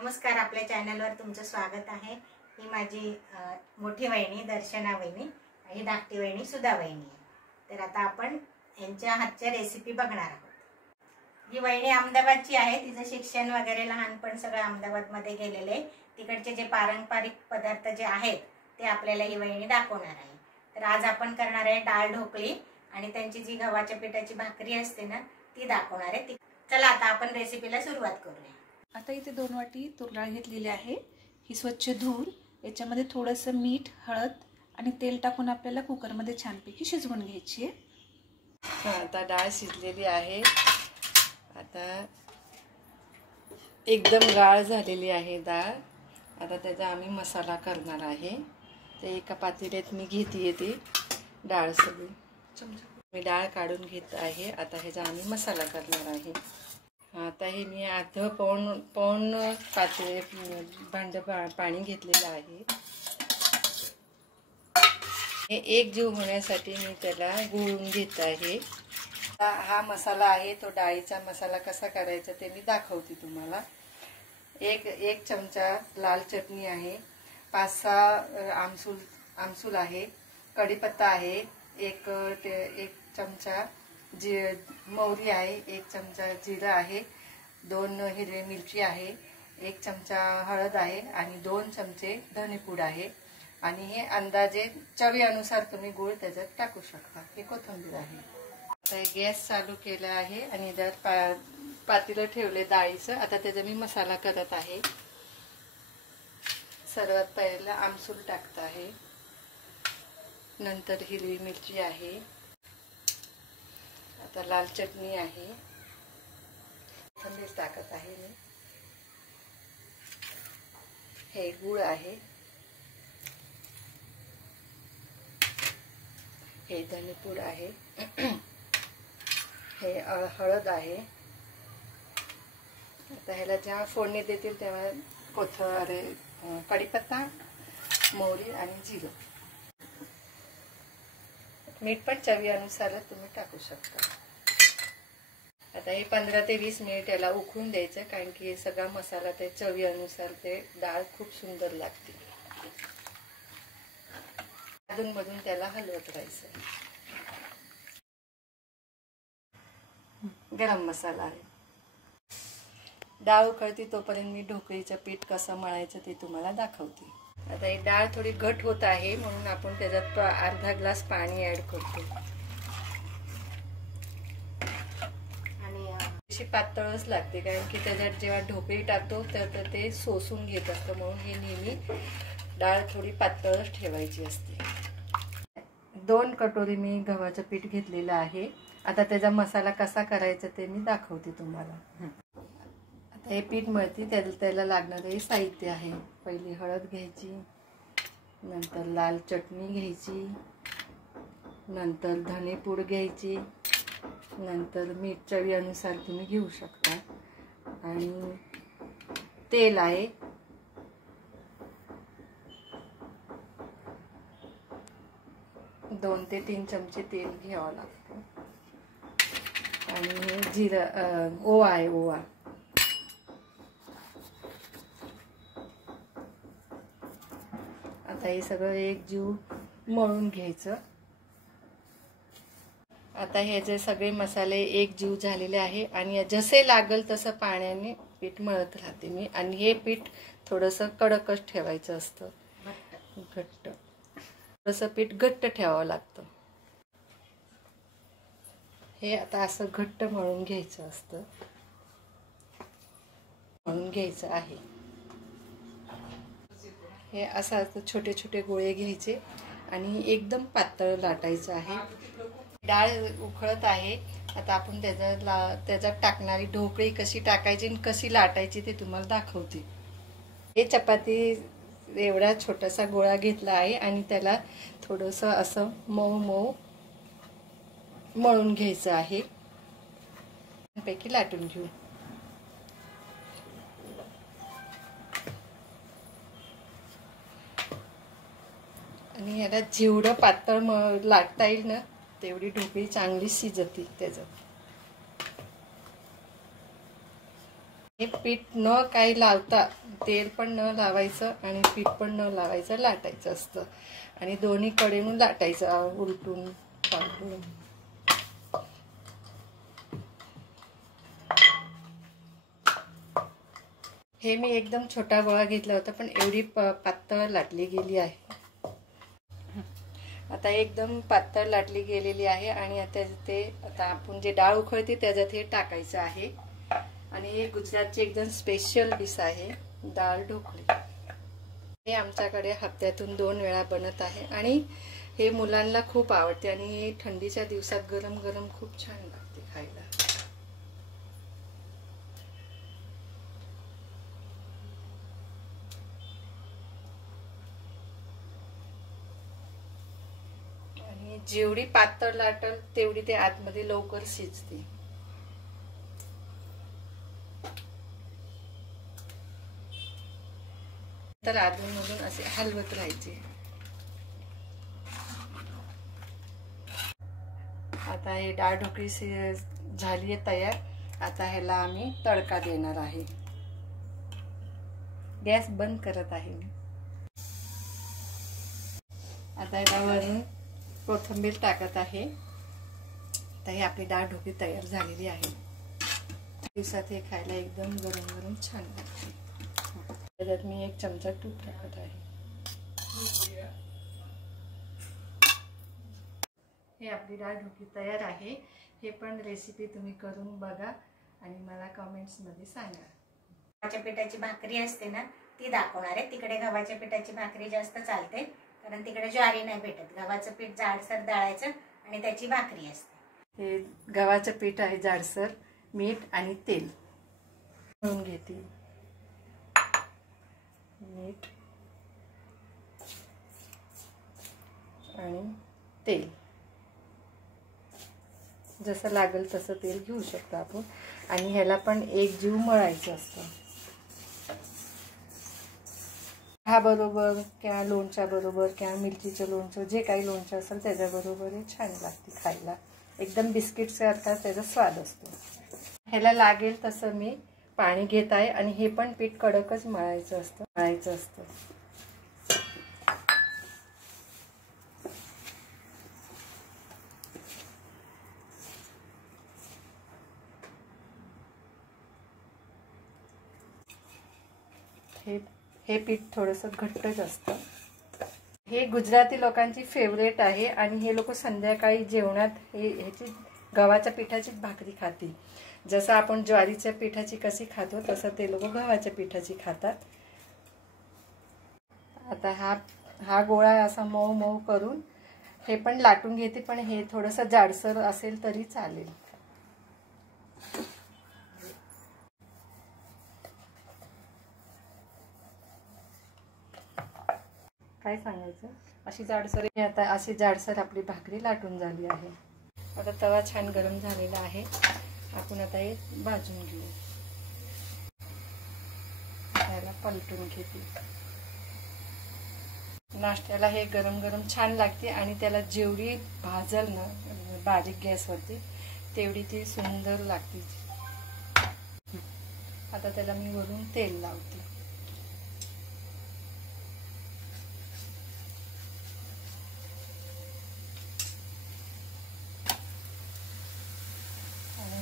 नमस्कार, आपल्या चॅनलवर तुमचं स्वागत आहे। ही माझी मोठी वहिनी दर्शना वहिनी, ही धाकटी वहिनी सुधा वहिनी आहे। तर आता आपण यांच्या हातच्या रेसिपी बघणार आहोत। ही वहिनी अहमदाबादची आहे, तिचं शिक्षण वगैरे लहानपण सगळं अहमदाबादमध्ये गेलेलं आहे। तिकडचे जे पारंपरिक पदार्थ जे आहेत ते आपल्याला ही वहिनी दाखवणार आहे। तर आज आपण करणार आहे डाळ ढोकळी आणि त्यांची जी गव्हाच्या पिठाची भाकरी असते ना ती दाखवणार आहे। चला आता आपण रेसिपीला सुरुवात करूया। आता इथे 2 वाटी तूर डाळ घेतलेली आहे। ही स्वच्छ धुवून याच्यामध्ये थोडंसं मीठ, हळद आणि तेल टाकून आपल्याला कुकरमध्ये छानपैकी शिजवून घ्यायची आहे। आता डाळ शिजलेली आहे। आता एकदम गाळ झालेली आहे डाळ। आता त्याचा आम्ही मसाला करणार आहे। ते एका पातेल्यात मी घेते ती डाळ सगळी मी डाळ काढून घेत आहे। आता ह्याचा आम्ही मसाला करणार आहे। आता हे मी अर्ध पाऊण पातेले भांड पाणी घेतलेलं आहे। हे एक जीव होण्यासाठी मी त्याला गुळून घेत आहे। हा मसाला आहे तो डाळीचा मसाला कसा करायचा ते मी दाखवते तुम्हाला। एक चमचा लाल चटणी आहे, 5-6 आमसूल आहे, कढीपत्ता आहे, एक चमचा मोहरी आहे, 1 चमचा जिरा आहे, 2 हिरवी मिरची आहे, 1 चमचा हळद आहे आणि 2 चमचे धनेपूड आहे। आणि हे अंदाजे चवीनुसार तुम्ही गूळ त्याच्यात टाकू शकता। हे कोथिंबीर आहे। आता गॅस चालू केला आहे आणि त्यात पातेलं ठेवले डाळीचं। आता त्याचा मी मसाला करत आहे। सर्वात पहिला आमसूल टाकत आहे, नंतर हिरवी मिरची आहे, आता लाल चटणी आहे, कोथिंबीर टाकत आहे मी, हे गूळ आहे, हे धनेपूड आहे, हे हळद आहे। आता ह्याला जेव्हा फोडणी देतील तेव्हा कढीपत्ता, मोहरी आणि जिरं, मीठ पण चवीनुसार तुम्ही टाकू शकता। आता हे 15 ते 20 मिनिट याला उकळून द्यायचं, कारण की सगळा मसाला ते चवीनुसार ते डाळ खूप सुंदर लागते। अधून मधून त्याला हलवत राहायचं। गरम मसाला आहे। डाळ उकळती तोपर्यंत मी ढोकळीचं पीठ कसं मळायचं ते तुम्हाला दाखवते। आता ही डाळ थोडी घट होत आहे म्हणून आपण त्याच्यात अर्धा ग्लास पाणी ऍड करतो आणि अशी पातळच लागते, कारण की त्याच्यात जेव्हा ढोकळी टाकतो तर ते सोसून घेत असतं, म्हणून हे नेहमी डाळ थोडी पातळच ठेवायची असते। 2 कटोरी मी गव्हाचं पीठ घेतलेलं आहे। आता त्याचा मसाला कसा करायचा ते मी दाखवते तुम्हाला। आता हे पीठ मळती त्याला लागणारे साहित्य आहे। पहिली हळद घ्यायची, नंतर लाल चटणी घ्यायची, नंतर धनेपूड घ्यायची, नंतर मीठ चवीनुसार तुम्ही घेऊ शकता, आणि तेल आहे, दोन ते 3 चमचे तेल घ्यावं लागतं, आणि जिरं ओवा आहे, ओवा। आता हे सगळं एक जीव मळून घ्यायचं। आता हे जे सगळे मसाले एक जीव झालेले आहे आणि जसे लागल तसं पाण्याने पीठ मळत राहते मी, आणि हे पीठ थोडंसं कडकच ठेवायचं असतं, घट्ट थोडंसं पीठ घट्ट ठेवावं लागतं। हे आता असं घट्ट मळून घ्यायचं असतं, मळून घ्यायचं आहे। हे असं छोटे छोटे गोळे घ्यायचे आणि एकदम पातळ लाटायचं आहे। डाळ उकळत आहे, आता आपण त्याच्यात टाकणारी ढोकळी कशी टाकायची आणि कशी लाटायची ते तुम्हाला दाखवते। हे चपाती एवढा छोटासा गोळा घेतला आहे आणि त्याला थोडंसं असं मऊ मऊ मळून घ्यायचं आहे, पैकी लाटून घेऊ। आणि याला जेवढं पातळ लाटता येईल ना तेवढी ढोकळी चांगली शिजते त्याच्यात। हे पीठ न काही लावता, तेल पण न लावायचं आणि पीठ पण न लावायचं, लाटायचं असतं आणि दोन्ही कडेनं लाटायचं, उलटून पालटून. हे मी एकदम छोटा गोळा घेतला होता, पण एवढी पातळ लाटली गेली आहे. आता एकदम पातळ लाटली गेलेली आहे आणि आता आपण जे डाळ उकळते त्याच्यात हे टाकायचं आहे. आणि हे गुजरातची एकदम स्पेशल डिश आहे, डाळ ढोकळी. हे आमच्याकडे हप्त्यातून 2 वेळा बनत आहे आणि हे मुलांना खूप आवडते आणि हे थंडीच्या दिवसात गरम गरम खूप छान लागते खायला. आणि जेवढी पातळ लाटल तेवढी ते आतमध्ये लवकर शिजते. तर अधूनमधून असे हलवत राहायचे. आता हे डाळ ढोकळी झाली आहे तयार. आता ह्याला आम्ही तडका देणार आहे. गॅस बंद करत आहे मी. आता याला वरून कोथिंबीर टाकत आहे. आता ही आपली डाळ ढोकळी तयार झालेली आहे. दिवसात हे खायला एकदम गरम गरम छान लागते. त्याच्यात मी 1 चमचा तूप टाकत आहे. हे आपली डाळ ढोकळी तयार आहे. हे पण रेसिपी तुम्ही करून बघा आणि मला कमेंट्समध्ये सांगा. गव्हाच्या पिठाची भाकरी असते ना, ती दाखवणार आहे. तिकडे गव्हाच्या पिठाची भाकरी जास्त चालते, कारण तिकडे ज्वारी नाही भेटत. गव्हाचं पीठ जाडसर दळायचं आणि त्याची भाकरी असते. हे गव्हाचं पीठ आहे जाडसर, मीठ आणि तेल मळून घेते. मीठ आणि तेल जसं लागेल तसं तेल घेऊ शकतो आपण. आणि ह्याला पण एक जीव मळायचं असतं. हा बरोबर किंवा लोणच्या बरोबर किंवा मिरचीचं लोणचं, जे काही लोणचं असेल त्याच्याबरोबर हे छान लागते खायला. एकदम बिस्किट सारखा त्याचा स्वाद असतो. ह्याला लागेल तसं मी पाणी घेत आहे आणि हे पण पीठ कडकच मळायचं असतं. हे पीठ थोडंसं घट्टच असतं. हे गुजराती लोकांची फेवरेट आहे आणि हे लोक संध्याकाळी जेवणात ह्याची गव्हाच्या पिठाची भाकरी खातील. जसं आपण ज्वारीच्या पिठाची कशी खातो तसं ते लोक गव्हाच्या पिठाची खातात. आता हा गोळा असा मऊ मऊ करून हे पण लाटून घेते, पण हे थोडंसं जाडसर असेल तरी चालेल. काय सांगायचं, अशी जाडसर. आता अशी जाडसर आपली भाकरी लाटून झाली आहे. आता तवा छान गरम झालेला आहे. आपण आता हे भाजून घेऊ. त्याला पलटून घेते. नाश्त्याला हे गरम गरम छान लागते आणि त्याला जेवढी भाजल ना बारीक गॅसवरती तेवढी ती सुंदर लागते. आता त्याला मी वरून तेल लावते.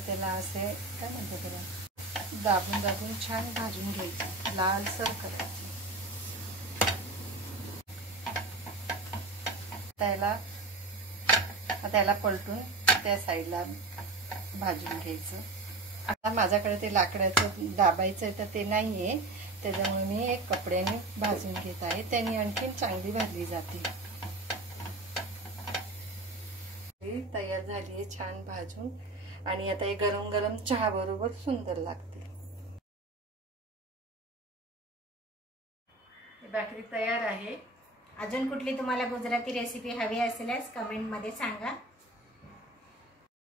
त्याला असे काय म्हणतो त्याला दाबून दाबून छान भाजून घ्यायचं, लालसर करायचं. त्याला पलटून त्या साईडला भाजून घ्यायचं. आता माझ्याकडे ते लाकडाचं दाबायचं आहे तर ते नाही आहे, त्याच्यामुळे मी एक कपड्याने भाजून घेत आहे. त्याने आणखीन चांगली भाजली जाते. तयार झाली आहे छान भाजून आणि आता हे गरम गरम चहा बरोबर सुंदर लागते. भाकरी तयार आहे. अजून कुठली तुम्हाला गुजराती रेसिपी हवी असल्यास कमेंटमध्ये सांगा.